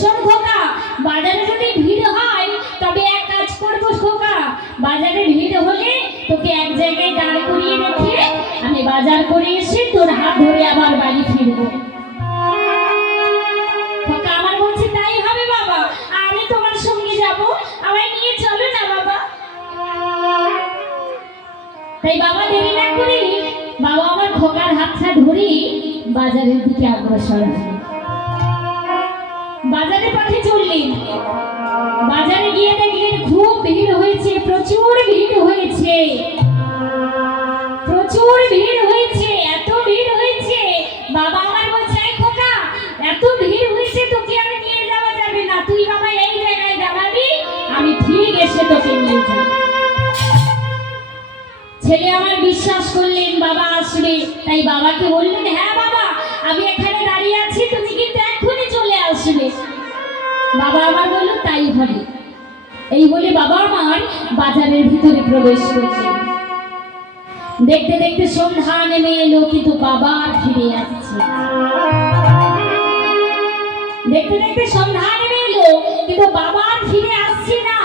শোন খোকা, বাজারে যদি ভিড় হয় তবে এক কাজ করবো খোকা, বাজারে ভিড় হলে তোকে এক জায়গায় দাঁড় করিয়ে রেখে আমি বাজার করে এসে তোর হাত ধরে আবার বাড়ি ফিরবো। খোকা আমার বলছে তাই হবে বাবা, আমি তোমার সঙ্গে যাব, আমায় নিয়ে চলো না বাবা। তাই বাবা দেরি না করে বাবা আমার খোকার হাতটা ধরে বাজারের দিকে অগ্রসর হলেন। বাজারে পথে চললেন, বাজারে গিয়ে দেখলেন খুব ভিড় হয়েছে, প্রচুর ভিড় হয়েছে, প্রচুর ভিড় হয়েছে, এত ভিড় হয়েছে। বাবা আমার বলছে খোকা, এত ভিড় হয়েছে তোকে আর নিয়ে যাওয়া যাবে না, তুই বাবা এই জায়গায় দাঁড়াবি, আমি ঠিক এসে তোকে নিয়ে যাব। ছেলে আমার বিশ্বাস করলেন বাবা আসবে, তাই বাবাকে বললেন হ্যাঁ বাবা আমি এখানে দাঁড়িয়ে আছি, তুমি কিন্তু এক্ষুনি চলে আসবে। বাবা আমার বলল তাই হবে। এই বলে বাবা আমার বাজারের ভিতরে প্রবেশ করলেন। দেখতে দেখতে সন্ধ্যা নেমে এলো, কিন্তু বাবা ফিরে আসছে। দেখতে দেখতে সন্ধ্যা নেমে এলো, কিন্তু বাবা ফিরে আসছে না।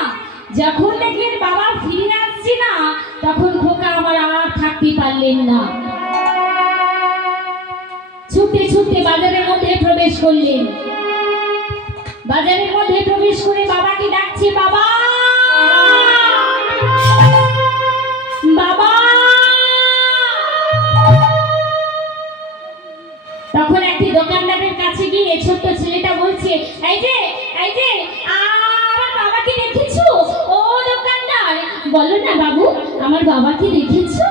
যখন দেখলেন বাবা ফিরে আসছে না, তখন খোকা আমার আর থাকতে পারলেন না, ছুটতে ছুটতে বাজারের মধ্যে প্রবেশ করলেন। বাজারের মধ্যে প্রবেশ করে বাবাকে ডাকছে, বাবা বাবা। তখন একটি দোকানদারের কাছে গিয়ে ছোট্ট ছেলেটা বলছে এই যে আমার বাবাকে দেখেছো? ও দোকানদার বলো না বাবু, আমার বাবাকে দেখেছো?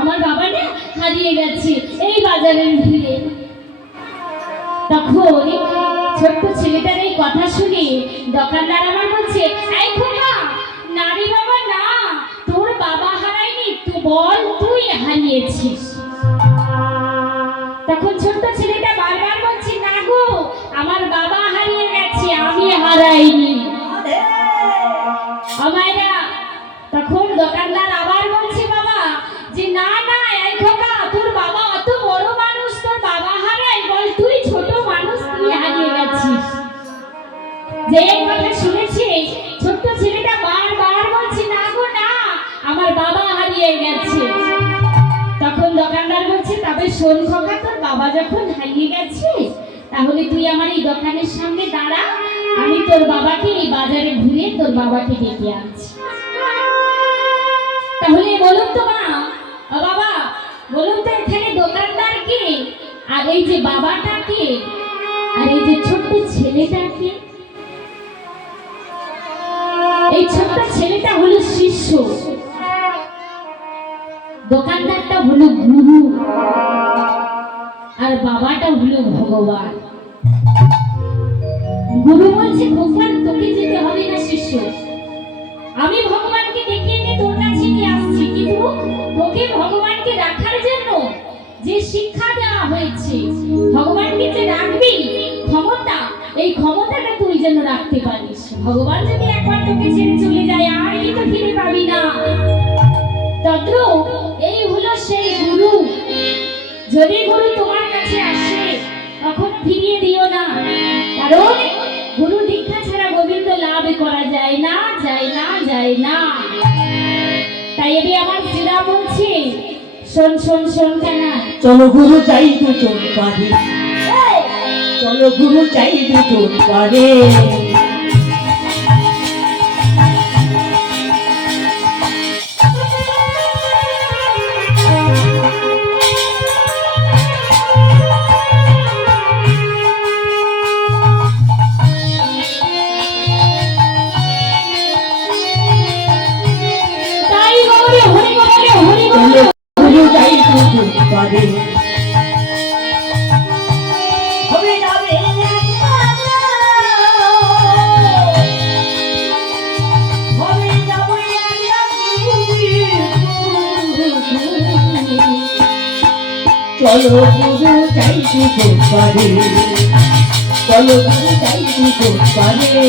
আমার বাবা না হারিয়ে গেছে এই বাজারের ভিড়ে। তখন ছোট্ট ছেলেটার এই কথা শুনে দোকানদার আমার বলছে এই খোকা, না রে বাবা না, তোর বাবা হারায়নি, তুই বল তুই হারিয়েছিস। তখন ছোট্ট ছেলেটা বারবার বলছে না গো, আমার বাবা হারিয়ে গেছে, আমি হারাইনি। আমায়রা তখন দোকানদার আবার বলছে বাবা যে না না এই খোকা, তোর বাবা অত বড় মানুষ, তোর বাবা হারায়, বল তুই ছোট মানুষ, তুই হারিয়ে গেছিস। যে কথা শুনেছি ছোট্ট ছেলেটা বারবার বলছে না গো না, আমার বাবা হারিয়ে গেছে। তখন দোকানদার বলছে তবে শোন খোকা, তোর বাবা যখন হারিয়ে গেছে তাহলে তুই আমার এই দোকানের সামনে দাঁড়া, আমি তোর বাবাকে এই বাজারে ঘুরে তোর বাবাকে ডেকে আনছি। তাহলে বলুন তো মা, বাবা বলুন তো এখানে দোকানদার কে, আর এই যে বাবাটা কে, আর এই যে ছোট্ট ছেলেটা কে? এই ছোট্ট ছেলেটা হলো শিষ্য, দোকানদারটা হলো গুরু, আর বাবাটা হলো ভগবান। গুরু বলছে ভগবান তোকে যেতে হবে না শিষ্য, আমি ভগবানকে ডেকে এনে তোর কাছে নিয়ে আসছি, কিন্তু তোকে ভগবানকে রাখার জন্য যে শিক্ষা দেওয়া হয়েছে, ভগবানকে যে রাখবি ক্ষমতা, এই ক্ষমতাটা তুই যেন রাখতে পারিস। ভগবান যদি একবার তোকে ছেড়ে চলে যায় আর কিন্তু ফিরে পাবি না। তদ্র এই হলো সেই গুরু, যদি গুরু তোমার কাছে আসে তখন ফিরিয়ে দিও না, কারণ গুরু দীক্ষা ছাড়া গোবিন্দ লাভ করা যায় না, যায় না, যায় না। তাই এবে আমার শ্রীরা বলছে শোন শোন শোন কেন, চলো গুরু চাই দুজন পারে, চলো গুরু চাই দুজন পারে। চলো গুরু চাই দুজন পারে, চলো গুরু চাই দুজন পারে।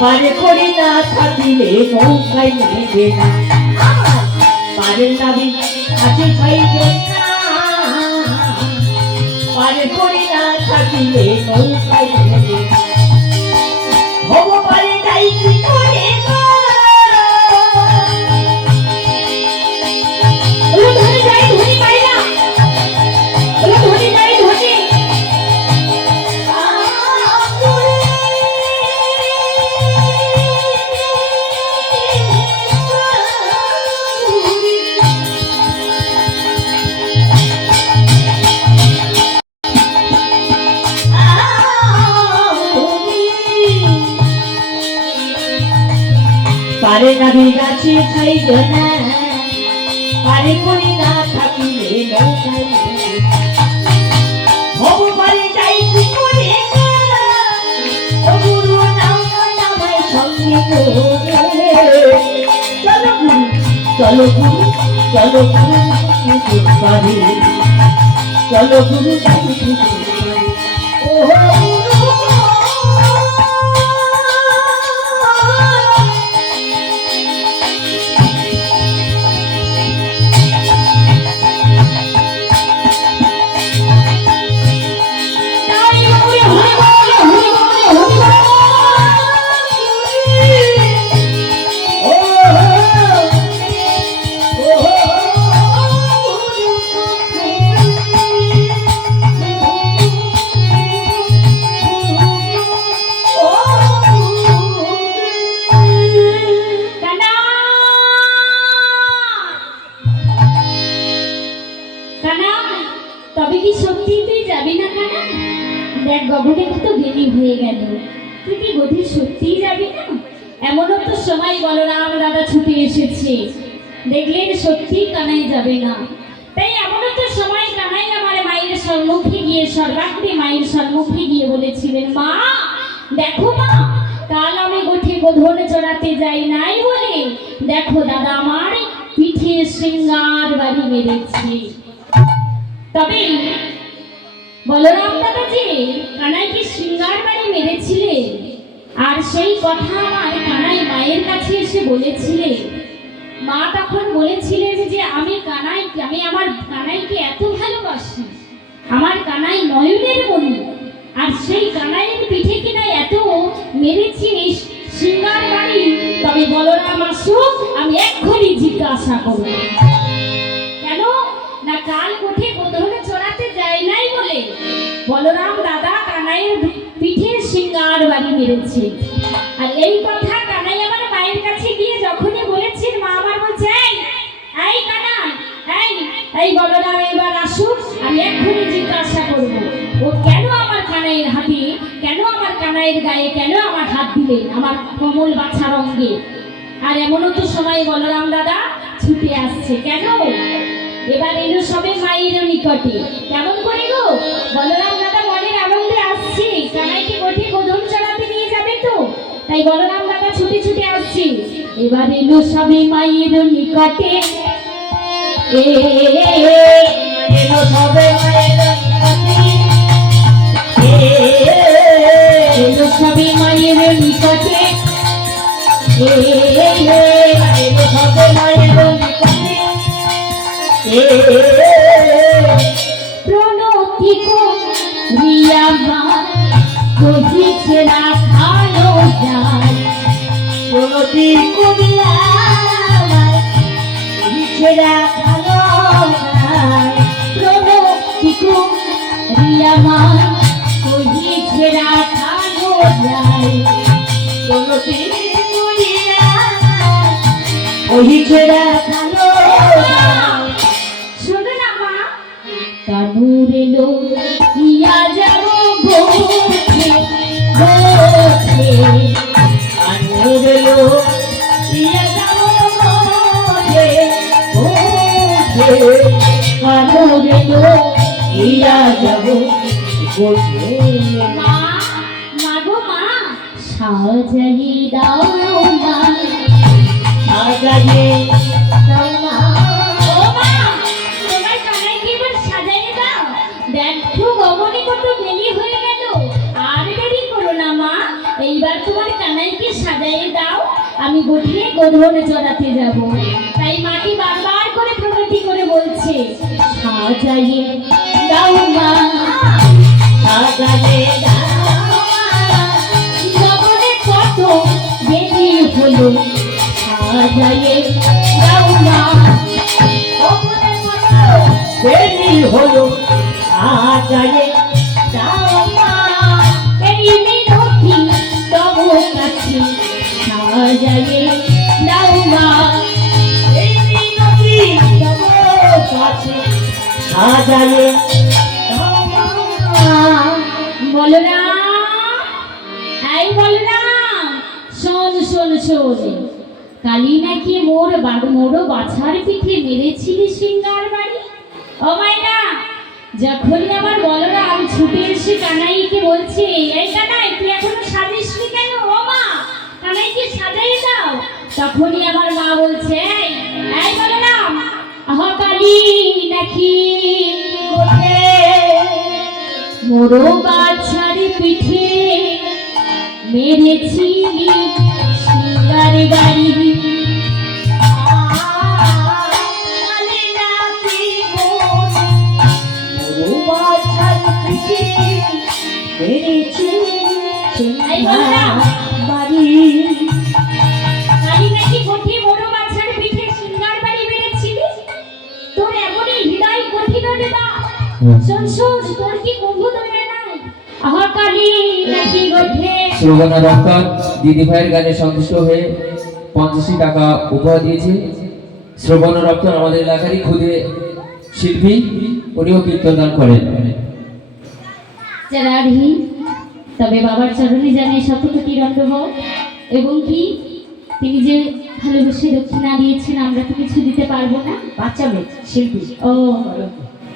পারে করে নৌকায় নেবে না আমার পারের নাবি আছে ছয়জন না পারে করি না থাকিলে নৌকায় নেবে না হব পারে যাই কি করে ওরে ধরে যাই ধরে পাই না, ওরে ধরে যাই ধরে। পারে নাবি গাছে ছয়জন না পারে করি না থাকিলে নৌকায় নেবে না হব পারে যাই কি করে ও গুরু নাও নামায় সঙ্গে করে চলো গুরু চলো গুরু চলো গুরু পারে চলো গুরু যাই ও তবে কি সত্যি তুই যাবি না কানা? দেখ গগনে কত দেরি হয়ে গেল, তুই কি গভীর সত্যিই যাবি না? এমনও তো সময় বলরাম দাদা ছুটে এসেছে, দেখলেন সত্যি কানাই যাবে না। তাই এমনও তো সময় কানাই আমার মায়ের সম্মুখে গিয়ে সর্বাগ্রে মায়ের সম্মুখে গিয়ে বলেছিলেন, মা দেখো মা, কাল আমি গোঠে গোধন চড়াতে যাই নাই বলে দেখো দাদা আমার পিঠে শৃঙ্গার বাড়ি মেরেছে। তবে বলরাম দাদা যে কানাইকে শৃঙ্গার বাড়ি মেরেছিলেন, আর সেই কথা আমার কানাই মায়ের কাছে এসে বলেছিলেন। মা তখন বলেছিলেন যে আমি আমার কানাইকে এত ভালোবাসি, আমার কানাই নয়নের মণি, আর সেই কানাইয়ের পিঠে কিনা এত মেরেছিস শৃঙ্গার বাড়ি। তবে বলরাম আসুক, আমি এক্ষুনি জিজ্ঞাসা করব। কেন না কাল কোঠে গোধনে চড়াতে যাই নাই বলে বলরাম দাদা কানাইয়ের পিঠে শৃঙ্গার বাড়ি মেরেছে। আর এই কথা কানাই আমার মায়ের কাছে গিয়ে যখনই বলেছেন, মা আমার বলছে, এই কানাই, এই বলরাম এবার আসুক, আমি এক্ষুনি জিজ্ঞাসা করব ও কেন আমার কানাইয়ের হাতে, কেন আমার কানাইয়ের গায়ে, কেন আমার হাত দিলেন আমার কমল বাছার অঙ্গে। আর এমনও তো সময় বলরাম দাদা ছুটে আসছে। কেন? এবার এলো সবে মায়ের নিকটে। কেমন করে গো? বলরাম দাদা মনের আনন্দে আসছে, কানাইকে গোঠে গোধন চড়াতে নিয়ে যাবে তো, তাই বলরাম দাদা ছুটে ছুটে আসছে। এবার এলো সবে মায়ের নিকটে, এলো সবে মায়ের এলো সবে মায়ের নিকটে, এলো সবে মায়ের প্রণতি করিয়া মা কহিছে রাখালো যায়, প্রণতি করিয়া কহিছে রাখালো যায়, প্রণতি করিয়া মা কহিছে রাখালো যায়, প্রণতি করিয়া কহিছে রাখালো যায়। শোনো না মা, কানুর এলো ইয়া যাব ভোগে ভোগে, কানুর এলো ইয়া যাব ভোগে ভোগে, কানুর এলো ইয়া যাব ভোগে। মা গো মা, সাজাই দাও মা, সাজাইয়ে দাও মা। ও মা, তোমার কানাইকে এবার সাজাই দাও। দেখো গগনে কত বেলি হয়ে গেল, আর দেরি করো না মা, এইবার তোমার কানাইকে সাজাই দাও। আমি গোঠে গোধন চড়াতে যাব। তাই মাটি বারবার করে প্রণতি করে বলছে, সাজাইয়ে দাও মা, সাজায়ে দাও জগনে কত বেদি হলো, সাজাইয়ে দাও মা। দেরি হলো সাজায়ে দাও মা। এই মিনতি তব কাছে, সাজাইয়ে দাও মা। এই মিনতি তব কাছে সাজায়ে দাও মা। বলরাম, এই বলরাম, শোন শোন শোন, কালি নাকি মোর বাছার পিঠে মেরেছিলি সিঙ্গার বাড়ি। ও মাইনা, যখনই আমার বলরাম ছুটে এসে কানাইকে বলছে, এই কানাই তুই এখনো সাজিসনি কেন? ও মা, কানাইকে সাজাই দাও। তখনই আমার মা বলছে, এই বলরাম, আহ কালি নাকি কোঠে মোর বাছার পিঠে মেরেছিলি সিঙ্গার বাড়ি। কালি নাকি কোঠে মোর বাছার পিঠে সিঙ্গার বাড়ি মেরেছিলি? তোর এমনই হৃদয় কঠিন রে বা। শোন শোন, তোর কি বন্ধু ধরে নাই? আহ কালি নাকি কোঠে। সুরগনা ডাক্তার দিদি ভাইয়ের গানে সন্তুষ্ট হয়ে 85 টাকা উপহার দিয়েছে। শ্রবণ রক্তন আমাদের এলাকারই খুদে শিল্পী, উনিও কীর্তন দান করেন। চারাড়ি, তবে বাবার চরণে জানে শতকোটি দণ্ডবোধ, এবং কি তিনি যে ভালোবেসে দক্ষিণা দিয়েছেন, আমরা তো কিছু দিতে পারবো না। বাচ্চা মেয়ে শিল্পী। ও,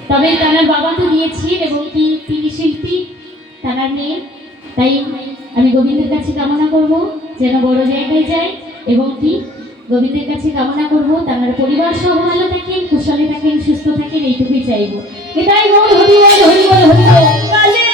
তবে তানার বাবা তো দিয়েছেন, এবং কি তিনি শিল্পী, তানার মেয়ে। তাই আমি গোবিন্দের কাছে কামনা করব যেন বড় জায়গায় যায়, এবং কি গোবিন্দের কাছে কামনা করব তানার পরিবার সহ ভালো থাকেন, কুশলে থাকেন, সুস্থ থাকেন, এইটুকুই চাইবো। এটাই বল, হরি বল, হরি বল, হরি বল। কালে